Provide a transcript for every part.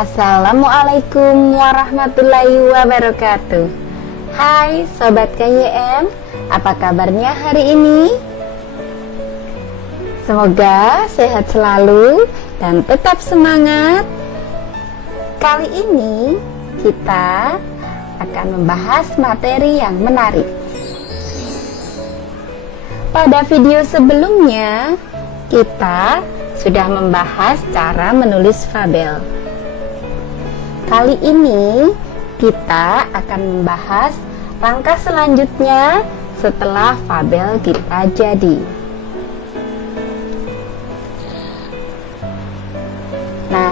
Assalamualaikum warahmatullahi wabarakatuh. Hai Sobat KYM, apa kabarnya hari ini? Semoga sehat selalu dan tetap semangat. Kali ini kita akan membahas materi yang menarik. Pada video sebelumnya, kita sudah membahas cara menulis fabel. Kali ini kita akan membahas langkah selanjutnya setelah fabel kita jadi. Nah,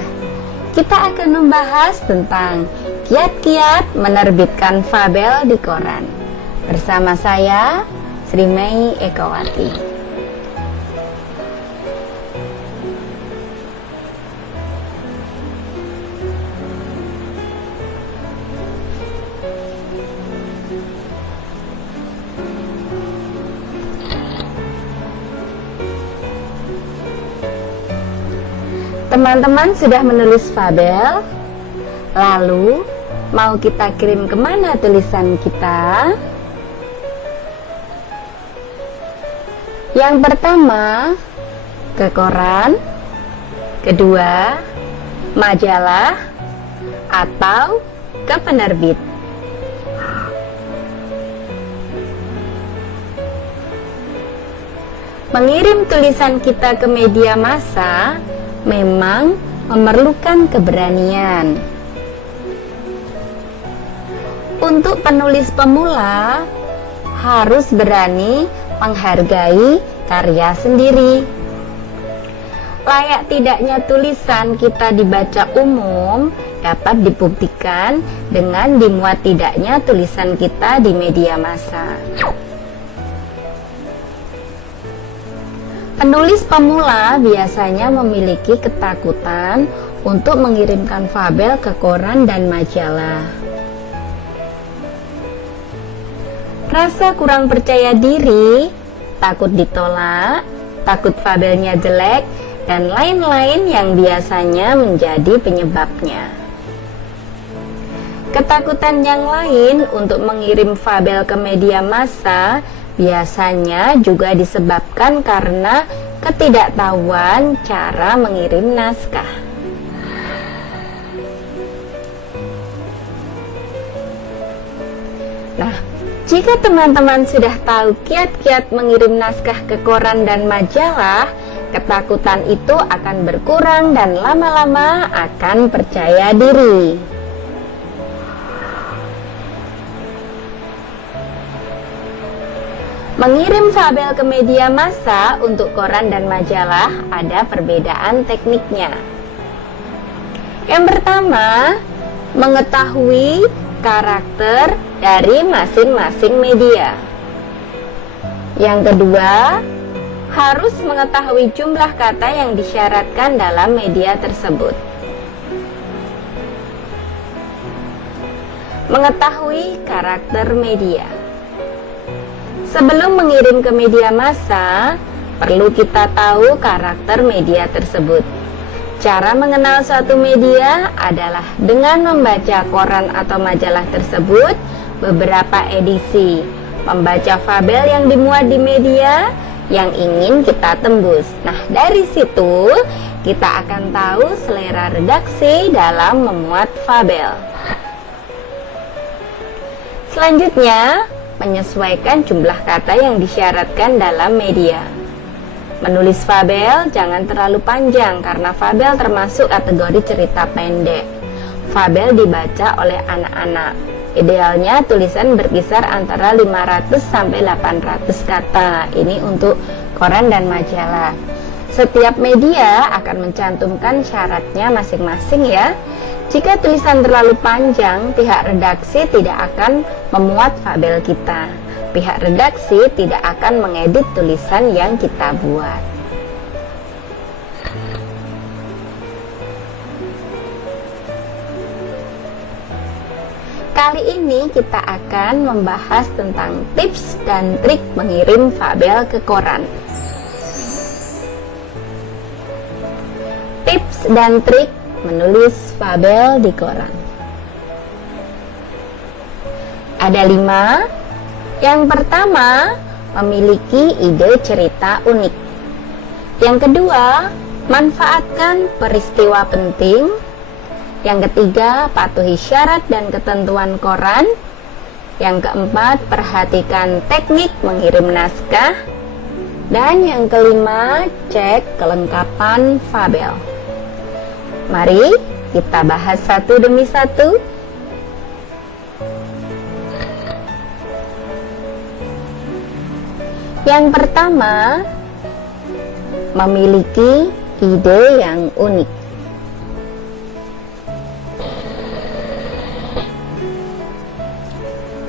kita akan membahas tentang kiat-kiat menerbitkan fabel di koran. Bersama saya, Sri Mei Ekawati. Teman-teman sudah menulis fabel, lalu mau kita kirim kemana tulisan kita? Yang pertama, ke koran, kedua, majalah, atau ke penerbit. Mengirim tulisan kita ke media massa memang memerlukan keberanian. Untuk penulis pemula harus berani menghargai karya sendiri. Layak tidaknya tulisan kita dibaca umum dapat dibuktikan dengan dimuat tidaknya tulisan kita di media massa. Penulis pemula biasanya memiliki ketakutan untuk mengirimkan fabel ke koran dan majalah. Rasa kurang percaya diri, takut ditolak, takut fabelnya jelek, dan lain-lain yang biasanya menjadi penyebabnya. Ketakutan yang lain untuk mengirim fabel ke media massa biasanya juga disebabkan karena ketidaktahuan cara mengirim naskah. Nah, jika teman-teman sudah tahu kiat-kiat mengirim naskah ke koran dan majalah, ketakutan itu akan berkurang dan lama-lama akan percaya diri. Mengirim fabel ke media massa untuk koran dan majalah ada perbedaan tekniknya. Yang pertama, mengetahui karakter dari masing-masing media. Yang kedua, harus mengetahui jumlah kata yang disyaratkan dalam media tersebut. Mengetahui karakter media. Sebelum mengirim ke media massa, perlu kita tahu karakter media tersebut. Cara mengenal suatu media adalah dengan membaca koran atau majalah tersebut beberapa edisi, membaca fabel yang dimuat di media yang ingin kita tembus. Nah, dari situ kita akan tahu selera redaksi dalam memuat fabel. Selanjutnya, menyesuaikan jumlah kata yang disyaratkan dalam media. Menulis fabel jangan terlalu panjang karena fabel termasuk kategori cerita pendek. Fabel dibaca oleh anak-anak. Idealnya tulisan berkisar antara 500 sampai 800 kata. Ini untuk koran dan majalah. Setiap media akan mencantumkan syaratnya masing-masing ya. Jika tulisan terlalu panjang, pihak redaksi tidak akan memuat fabel kita. Pihak redaksi tidak akan mengedit tulisan yang kita buat. Kali ini kita akan membahas tentang tips dan trik mengirim fabel ke koran. Tips dan trik menulis fabel di koran? Ada 5. Yang pertama, memiliki ide cerita unik. Yang kedua, manfaatkan peristiwa penting. Yang ketiga, patuhi syarat dan ketentuan koran. Yang keempat, perhatikan teknik mengirim naskah. Dan yang kelima, cek kelengkapan fabel. Mari kita bahas satu demi satu. Yang pertama, memiliki ide yang unik.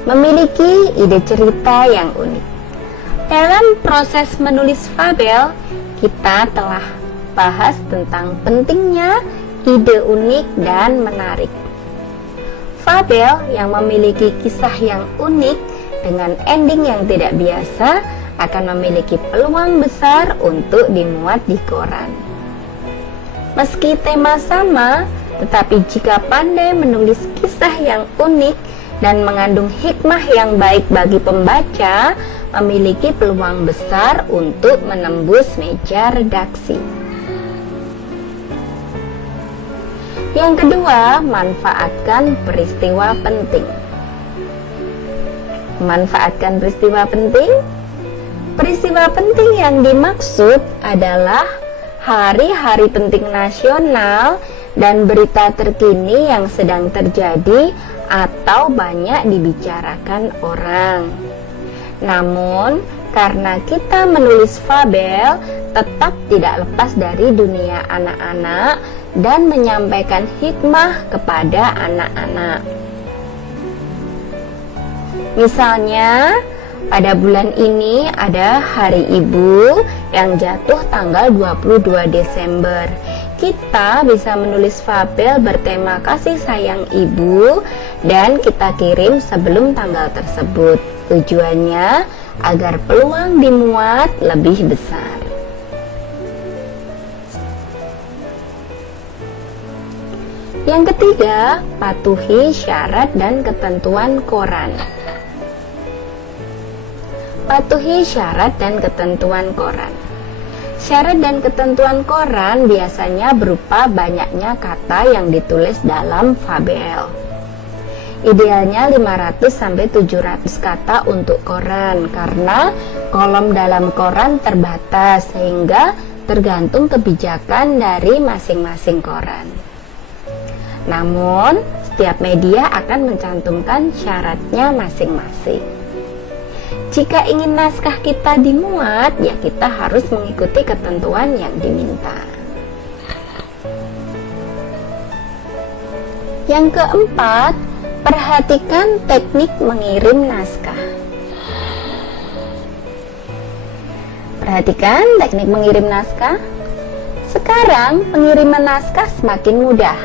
Memiliki ide cerita yang unik. Dalam proses menulis fabel, kita telah bahas tentang pentingnya ide unik dan menarik. Fabel yang memiliki kisah yang unik dengan ending yang tidak biasa akan memiliki peluang besar untuk dimuat di koran. Meski tema sama, tetapi jika pandai menulis kisah yang unik dan mengandung hikmah yang baik bagi pembaca, memiliki peluang besar untuk menembus meja redaksi. Yang kedua, manfaatkan peristiwa penting. Manfaatkan peristiwa penting. Peristiwa penting yang dimaksud adalah hari-hari penting nasional dan berita terkini yang sedang terjadi atau banyak dibicarakan orang. Namun, karena kita menulis fabel tetap tidak lepas dari dunia anak-anak dan menyampaikan hikmah kepada anak-anak. Misalnya, pada bulan ini ada Hari Ibu yang jatuh tanggal 22 Desember. Kita bisa menulis fabel bertema kasih sayang ibu dan kita kirim sebelum tanggal tersebut. Tujuannya agar peluang dimuat lebih besar. Yang ketiga, patuhi syarat dan ketentuan koran. Patuhi syarat dan ketentuan koran. Syarat dan ketentuan koran biasanya berupa banyaknya kata yang ditulis dalam fabel. Idealnya 500-700 kata untuk koran karena kolom dalam koran terbatas sehingga tergantung kebijakan dari masing-masing koran. Namun, setiap media akan mencantumkan syaratnya masing-masing. Jika ingin naskah kita dimuat, ya kita harus mengikuti ketentuan yang diminta. Yang keempat, perhatikan teknik mengirim naskah. Perhatikan teknik mengirim naskah. Sekarang pengiriman naskah semakin mudah.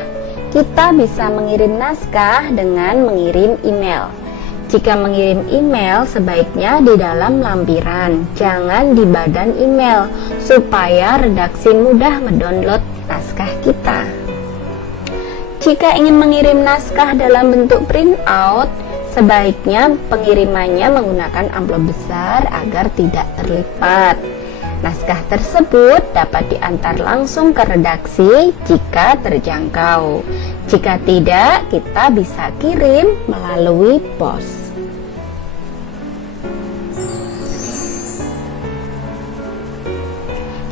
Kita bisa mengirim naskah dengan mengirim email. Jika mengirim email, sebaiknya di dalam lampiran, jangan di badan email, supaya redaksi mudah mendownload naskah kita. Jika ingin mengirim naskah dalam bentuk printout, sebaiknya pengirimannya menggunakan amplop besar agar tidak terlipat. Naskah tersebut dapat diantar langsung ke redaksi jika terjangkau. Jika tidak, kita bisa kirim melalui pos.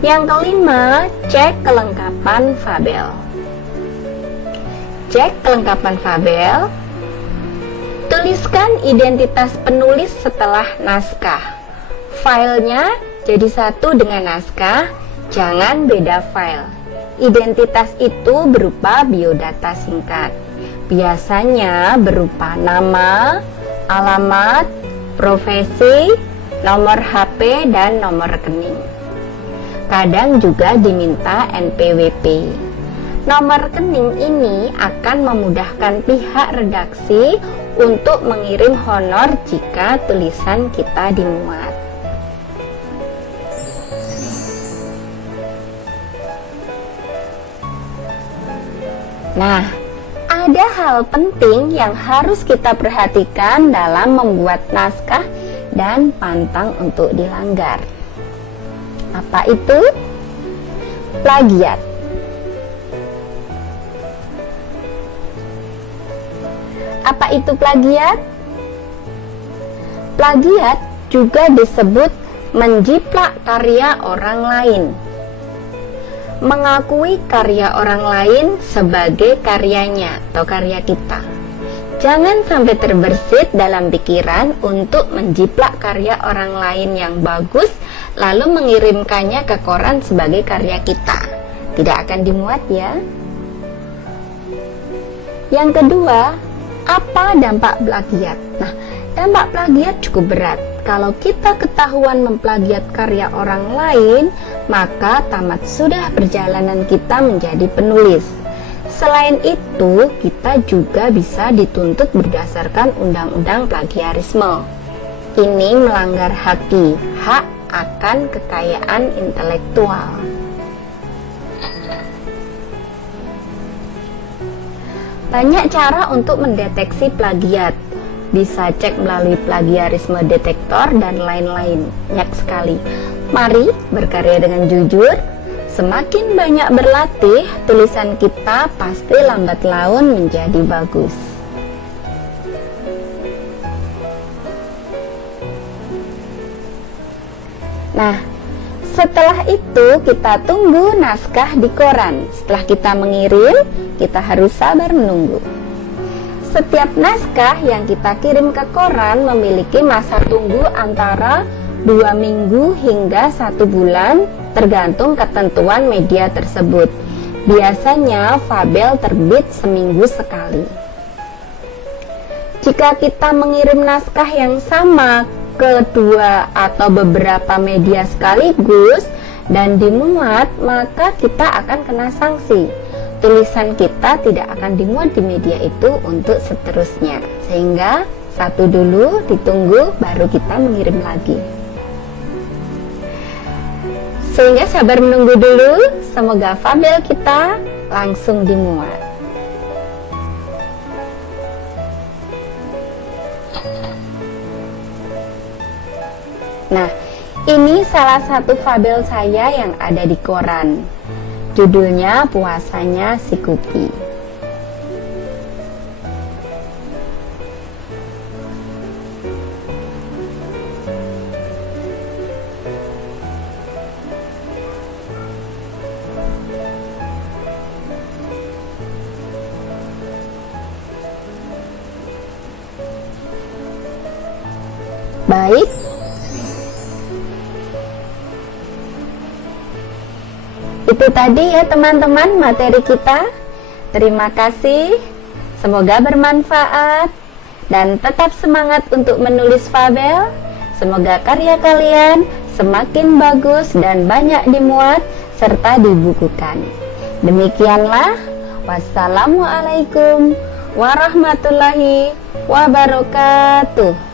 Yang kelima, cek kelengkapan fabel. Cek kelengkapan fabel. Tuliskan identitas penulis setelah naskah. Filenya jadi satu dengan naskah, jangan beda file. Identitas itu berupa biodata singkat. Biasanya berupa nama, alamat, profesi, nomor HP, dan nomor rekening. Kadang juga diminta NPWP. Nomor rekening ini akan memudahkan pihak redaksi untuk mengirim honor jika tulisan kita dimuat. Nah, ada hal penting yang harus kita perhatikan dalam membuat naskah dan pantang untuk dilanggar. Apa itu? Plagiat. Apa itu plagiat? Plagiat juga disebut menjiplak karya orang lain. Mengakui karya orang lain sebagai karyanya atau karya kita. Jangan sampai terbersit dalam pikiran untuk menjiplak karya orang lain yang bagus lalu mengirimkannya ke koran sebagai karya kita. Tidak akan dimuat ya. Yang kedua, apa dampak plagiat? Nah, dampak plagiat cukup berat. Kalau kita ketahuan memplagiat karya orang lain, maka tamat sudah perjalanan kita menjadi penulis. Selain itu, kita juga bisa dituntut berdasarkan undang-undang plagiarisme. Ini melanggar hak akan kekayaan intelektual. Banyak cara untuk mendeteksi plagiat. Bisa cek melalui plagiarisme detektor dan lain-lain. Banyak sekali. Mari berkarya dengan jujur. Semakin banyak berlatih, tulisan kita pasti lambat laun menjadi bagus. Nah, setelah itu kita tunggu naskah di koran. Setelah kita mengirim, kita harus sabar menunggu. Setiap naskah yang kita kirim ke koran memiliki masa tunggu antara 2 minggu hingga 1 bulan, tergantung ketentuan media tersebut. Biasanya fabel terbit seminggu sekali. Jika kita mengirim naskah yang sama ke 2 atau beberapa media sekaligus dan dimuat, maka kita akan kena sanksi. Tulisan kita tidak akan dimuat di media itu untuk seterusnya. Sehingga satu dulu ditunggu, baru kita mengirim lagi. Sehingga sabar menunggu dulu, semoga fabel kita langsung dimuat. Nah, ini salah satu fabel saya yang ada di koran. Judulnya Puasanya Si Kupi. Baik, itu tadi ya teman-teman materi kita. Terima kasih, semoga bermanfaat dan tetap semangat untuk menulis fabel. Semoga karya kalian semakin bagus dan banyak dimuat serta dibukukan. Demikianlah, wassalamualaikum warahmatullahi wabarakatuh.